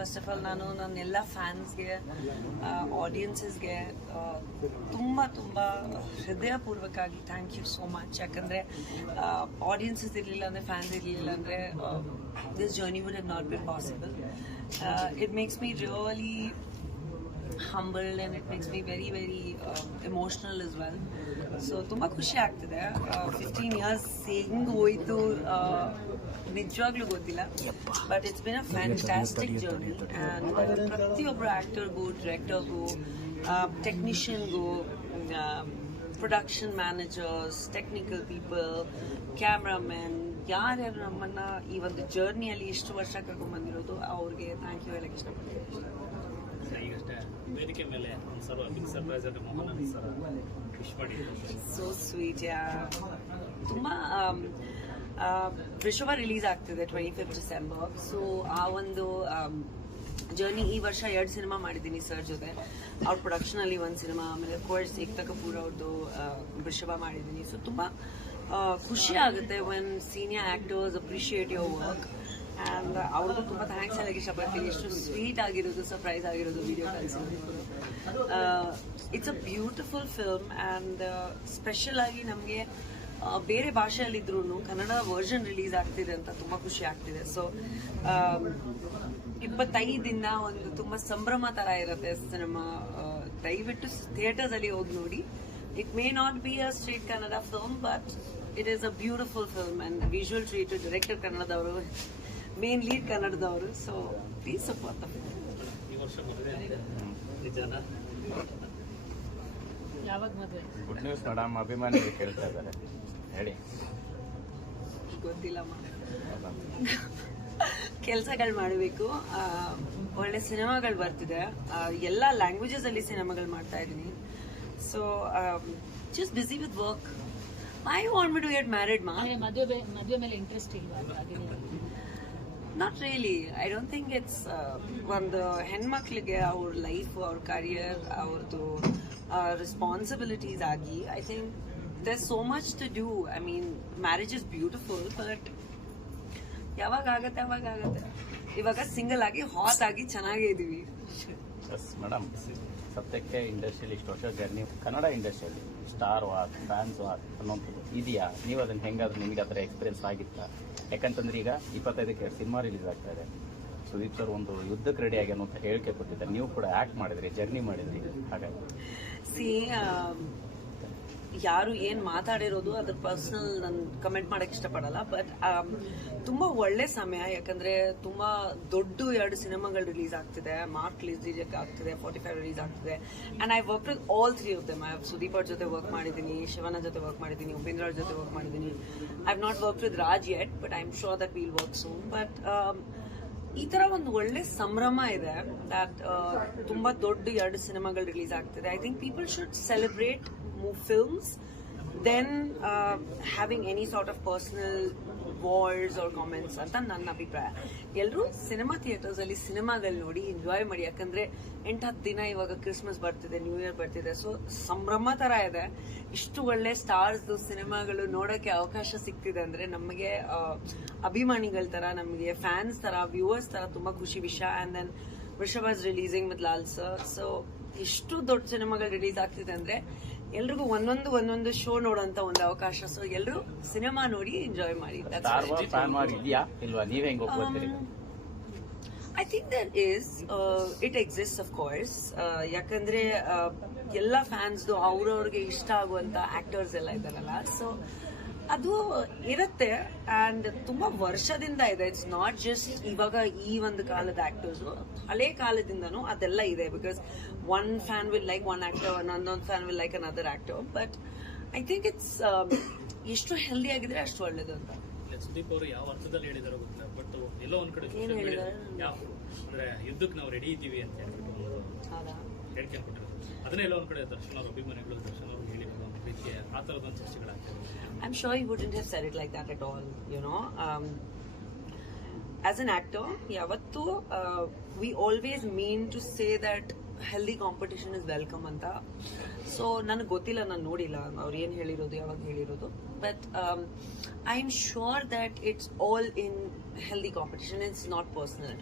First of all ನಾನು ನನ್ನೆಲ್ಲ ಫ್ಯಾನ್ಸ್ಗೆ ಆಡಿಯನ್ಸಸ್ಗೆ ತುಂಬ ತುಂಬ ಹೃದಯಪೂರ್ವಕವಾಗಿ ಥ್ಯಾಂಕ್ ಯು ಸೋ ಮಚ್. ಯಾಕಂದರೆ ಆಡಿಯನ್ಸಸ್ ಇರಲಿಲ್ಲ ಅಂದರೆ ಫ್ಯಾನ್ಸ್ ಇರಲಿಲ್ಲ ಅಂದರೆ this journey would have not been possible. It makes me really humbled and it makes me very very emotional as well. So ತುಂಬಾ ಖುಷಿ ಆಗ್ತಿದೆ. 15 years ಹೆಂಗ್ ಹೋಯ್ತು ನಿಜವಾಗ್ಲೂ ಗೊತ್ತಿಲ್ಲ, but it's been a fantastic journey. And ಪ್ರತಿಯೊಬ್ಬರು ಆ್ಯಕ್ಟರ್ಗೂ, ಡೈರೆಕ್ಟರ್ಗೂ, ಟೆಕ್ನಿಷಿಯನ್ಗೂ, production managers, technical people, cameraman, ಯಾರ್ಯಾರು ನಮ್ಮನ್ನ ಈ ಒಂದು ಜರ್ನಿಯಲ್ಲಿ ಇಷ್ಟು ವರ್ಷ ಕರ್ಕೊಂಡ್ ಬಂದಿರೋದು ಅವ್ರಿಗೆ ಥ್ಯಾಂಕ್ ಯು ಹೇಳಕ್ಕೆ ಇಷ್ಟಪಡ್ತೀನಿ. ವೇದಿಕೆ ಮೇಲೆ ಬಿಗ್ ಸರ್ಪ್ರೈಸ್ ಆಗಿ ಮೋಹನ್ ಸರ್ ವಿಶ್ ಮಾಡಿದ್ರು. So sweet. ತುಂಬಾ ವೃಷಭ ರಿಲೀಸ್ ಆಗ್ತಿದೆ 25 ಡಿಸೆಂಬರ್. ಸೊ ಆ ಒಂದು ಜರ್ನಿ ಈ ವರ್ಷ 2 ಸಿನಿಮಾ ಮಾಡಿದ್ದೀನಿ ಸರ್ ಜೊತೆ. ಅವ್ರ ಪ್ರೊಡಕ್ಷನ್ ಅಲ್ಲಿ 1 ಸಿನಿಮಾ, ಆಮೇಲೆ ಕೋರ್ಸ್ ಏಕ್ತಾ ಕಪೂರ್ ಅವ್ರದ್ದು ವೃಷಭ ಮಾಡಿದ್ದೀನಿ. ಸೊ ತುಂಬಾ ಖುಷಿ ಆಗುತ್ತೆ when senior actors appreciate your work. And ಅವ್ರಿಗೂ ತುಂಬ ಥ್ಯಾಂಕ್ಸ್ ಹೇಳಕ್ಕೆ ಇಷ್ಟಪಡ್ತೀನಿ. ಎಷ್ಟು ಸ್ವೀಟ್ ಆಗಿರೋದು, ಸರ್ಪ್ರೈಸ್ ಆಗಿರೋದು ವಿಡಿಯೋ ಕಳಿಸಿರೋದು. It's a beautiful film and special ಆಗಿ ನಮಗೆ ಬೇರೆ ಭಾಷೆಯಲ್ಲಿದ್ರೂ ಕನ್ನಡ ವರ್ಷನ್ ರಿಲೀಸ್ ಆಗ್ತಿದೆ ಅಂತ ತುಂಬ ಖುಷಿ ಆಗ್ತಿದೆ. ಸೊ 25 ದಿನ ಒಂದು ತುಂಬ ಸಂಭ್ರಮ ಥರ ಇರುತ್ತೆ ಸಿನಿಮಾ. ದಯವಿಟ್ಟು ಥಿಯೇಟರ್ಸ್ ಅಲ್ಲಿ ಹೋಗಿ ನೋಡಿ. It may not be a straight Kannada film, but it is a beautiful film and visual treat. Director ಕನ್ನಡದವರು, ಮೇನ್ ಲೀಡ್ ಕನ್ನಡದವರು. So please support the film. ಈ ವರ್ಷ ಮದುವೆ ನಿಜಾನ? ಯಾವಾಗ ಮದುವೆ? ಗುಡ್ ನ್ಯೂಸ್ ಮೇಡಮ್, ಅಭಿಮಾನಿಗಳು ಕೇಳ್ತಾ ಇದ್ದಾರೆ, ಹೇಳಿ. ಗೊತ್ತಿಲ್ಲಮ್ಮ. ಕೆಲಸಗಳು ಮಾಡಬೇಕು, ಒಳ್ಳೆ ಸಿನಿಮಾಗಳು ಬರ್ತಿದೆ, ಎಲ್ಲ ಲ್ಯಾಂಗ್ವೇಜಸ್ ಅಲ್ಲಿ ಸಿನಿಮಾಗಳು ಮಾಡ್ತಾ ಇದ್ದೀನಿ. So just busy with work. I want me to get married ಮಾ. ಮದುವೆ ಮೇಲೆ ಇಂಟ್ರೆಸ್ಟ್ ಇಲ್ವಾ? Not really. I don't think it's ಒಂದು ಹೆಣ್ಮಕ್ಳಿಗೆ ಅವ್ರ ಲೈಫ್, ಅವ್ರ ಕರಿಯರ್, ಅವ್ರದ್ದು ರೆಸ್ಪಾನ್ಸಿಬಿಲಿಟೀಸ್ ಆಗಿ I think there so much to do. I mean marriage is beautiful, but ಯಾವಾಗ ಆಗತ್ತೆ ಅವಾಗ ಆಗತ್ತೆ. ಇವಾಗ ಸಿಂಗಲ್ ಆಗಿ ಹಾಟ್ ಆಗಿ ಚೆನ್ನಾಗೇ ಇದೀವಿ. ಎಸ್ ಮೇಡಮ್, ಸದ್ಯಕ್ಕೆ ಇಂಡಸ್ಟ್ರಿಯಲ್ಲಿ ಇಷ್ಟು ವರ್ಷ ಜರ್ನಿ, ಕನ್ನಡ ಇಂಡಸ್ಟ್ರಿಯಲ್ಲಿ ಸ್ಟಾರ್ ವಾರ್, ಫ್ಯಾನ್ಸ್ ವಾರ್ ಅನ್ನೋಂಥದ್ದು ಇದೆಯಾ? ನೀವು ಅದನ್ನು ಹೆಂಗಾದ್ರೂ ನಿಮಗೆ ಆ ಥರ ಎಕ್ಸ್ಪೀರಿಯನ್ಸ್ ಆಗಿತ್ತಾ? ಯಾಕಂತಂದ್ರೆ ಈಗ 25ಕ್ಕೆ ಸಿನಿಮಾ ರಿಲೀಸ್ ಆಗ್ತಾ ಇದೆ. ಸುದೀಪ್ ಸರ್ ಒಂದು ಯುದ್ಧಕ್ಕೆ ರೆಡಿ ಆಗಿ ಅನ್ನೋಂಥ ಹೇಳಿಕೆ ಕೊಟ್ಟಿದ್ದಾರೆ. ನೀವು ಕೂಡ ಆಕ್ಟ್ ಮಾಡಿದ್ರಿ, ಜರ್ನಿ ಮಾಡಿದ್ರಿ. ಹಾಗಾಗಿ ಯಾರು ಏನ್ ಮಾತಾಡಿರೋದು ಅದ್ರ ಪರ್ಸನಲ್ ನಾನು ಕಮೆಂಟ್ ಮಾಡಕ್ ಇಷ್ಟಪಡಲ್ಲ. ಬಟ್ ತುಂಬಾ ಒಳ್ಳೆ ಸಮಯ, ಯಾಕಂದ್ರೆ ತುಂಬಾ ದೊಡ್ಡ 2 ಸಿನಿಮಾಗಳು ರಿಲೀಸ್ ಆಗ್ತಿದೆ. ಮಾರ್ಕ್ ರಿಲೀಸ್ ಆಗ್ತಿದೆ, 45 ರಿಲೀಸ್ ಆಗ್ತಿದೆ. And I work with all 3 of them. Sudeep ಅವ್ರ ಜೊತೆ ವರ್ಕ್ ಮಾಡಿದ್ದೀನಿ, ಶಿವನ ಜೊತೆ ವರ್ಕ್ ಮಾಡಿದ್ದೀನಿ, ಉಪೇಂದ್ರ ಅವ್ರ ಜೊತೆ ವರ್ಕ್ ಮಾಡಿದ್ದೀನಿ. I have not work with Raj yet, but I am sure that will work soon. But ಈ ತರ ಒಂದು ಒಳ್ಳೆ ಸಂಭ್ರಮ ಇದೆ. ದಟ್ ತುಂಬಾ ದೊಡ್ಡ 2 ಸಿನಿಮಾಗಳು ರಿಲೀಸ್ ಆಗ್ತಿದೆ. I think people should celebrate films then having any sort of personal wars or comments ಅಂತ ನನ್ನ ಅಭಿಪ್ರಾಯ. ಎಲ್ಲರೂ ಸಿನಿಮಾ ಥಿಯೇಟರ್ಸ್ ಅಲ್ಲಿ ಸಿನಿಮಾಗಳು ನೋಡಿ ಎಂಜಾಯ್ ಮಾಡಿ. ಯಾಕಂದ್ರೆ 8-10 ದಿನ ಇವಾಗ ಕ್ರಿಸ್ಮಸ್ ಬರ್ತಿದೆ, ನ್ಯೂ ಇಯರ್ ಬರ್ತಿದೆ. ಸೊ ಸಂಭ್ರಮ ತರ ಇದೆ. ಇಷ್ಟು ಒಳ್ಳೆ ಸ್ಟಾರ್ಸ್ ಸಿನಿಮಾಗಳು ನೋಡಕ್ಕೆ ಅವಕಾಶ ಸಿಗ್ತಿದೆ ಅಂದ್ರೆ ನಮಗೆ ಅಭಿಮಾನಿಗಳ ತರ, ನಮಗೆ ಫ್ಯಾನ್ಸ್ ತರ, ವ್ಯೂವರ್ಸ್ ತರ ತುಂಬಾ ಖುಷಿ ವಿಷಯ. ಅಂಡ್ ದೆನ್ ವೃಷಭ is releasing with Lal sir. So ಎಷ್ಟು ದೊಡ್ಡ ಸಿನಿಮಾಗಳು ರಿಲೀಸ್ ಆಗ್ತಿದೆ ಅಂದ್ರೆ ಎಲ್ರಿಗೂ ಒಂದೊಂದು ಶೋ ನೋಡುವಂತ ಒಂದು ಅವಕಾಶ. ಸೊ ಎಲ್ಲರೂ ಸಿನಿಮಾ ನೋಡಿ ಎಂಜಾಯ್ ಮಾಡಿ. I think there is it exist of course. ಯಾಕಂದ್ರೆ ಎಲ್ಲ ಫ್ಯಾನ್ಸ್ ಅವ್ರವ್ರಿಗೆ ಇಷ್ಟ ಆಗುವಂತ ಆಕ್ಟರ್ಸ್ ಎಲ್ಲ ಇದಾರಲ್ಲ. ಸೊ ಅದು ಇರುತ್ತೆ. ಅಂಡ್ ತುಂಬಾ ವರ್ಷದಿಂದ ಇದೆ. ಇಟ್ಸ್ ನಾಟ್ ಜಸ್ಟ್ ಇವಾಗ ಈ ಒಂದು ಕಾಲದ ಆಕ್ಟರ್ಸ್, ಹಳೆ ಕಾಲದಿಂದನೂ ಅದೆಲ್ಲ ಇದೆ. Because one fan will like one actor, ಅನ್ನೊಂದು fan will like another actor. But I think it's ಎಷ್ಟು ಹೆಲ್ದಿ ಆಗಿದ್ರೆ ಅಷ್ಟು ಒಳ್ಳೇದು ಅಂತ. ಸುದೀಪ್ ಅವರು ಯಾವ ಅರ್ಥದಲ್ಲಿ ಹೇಳಿದಾರೋ ಗೊತ್ತಿಲ್ಲ, ಬಟ್ ಎಲ್ಲೋ ಒಂದ್ ಕಡೆ ಅಂದ್ರೆ ಯುದ್ಧಕ್ಕೆ ನಾವು ರೆಡಿ ಇದ್ದೀವಿ ಅಂತ ಹೇಳ್ಕೆ ಕೊಟ್ಟಿರೋದು. ಅದನ್ನೇ ಎಲ್ಲೋ ಒಂದ್ ಕಡೆ ದರ್ಶನ್ ಅವ್ರ ಅಭಿಮಾನಿಗಳು, ದರ್ಶನ್ ಅವರು ಹೇಳಿರೋದು ರೀತಿಯ ಆ ತರದೊಂದು ಚರ್ಚೆಗಳಾಗ್ತದೆ. I'm sure he wouldn't have said it like that at all, you know. As an actor, yavattu we always mean to say that healthy competition is welcome anta. So ನನಗೆ ಗೊತ್ತಿಲ್ಲ, ನಾನು ನೋಡಿಲ್ಲ ಅವ್ರು ಏನ್ ಹೇಳಿರೋದು, ಯಾವಾಗ ಹೇಳಿರೋದು. But I am sure that it's all in healthy competition. It's not personal.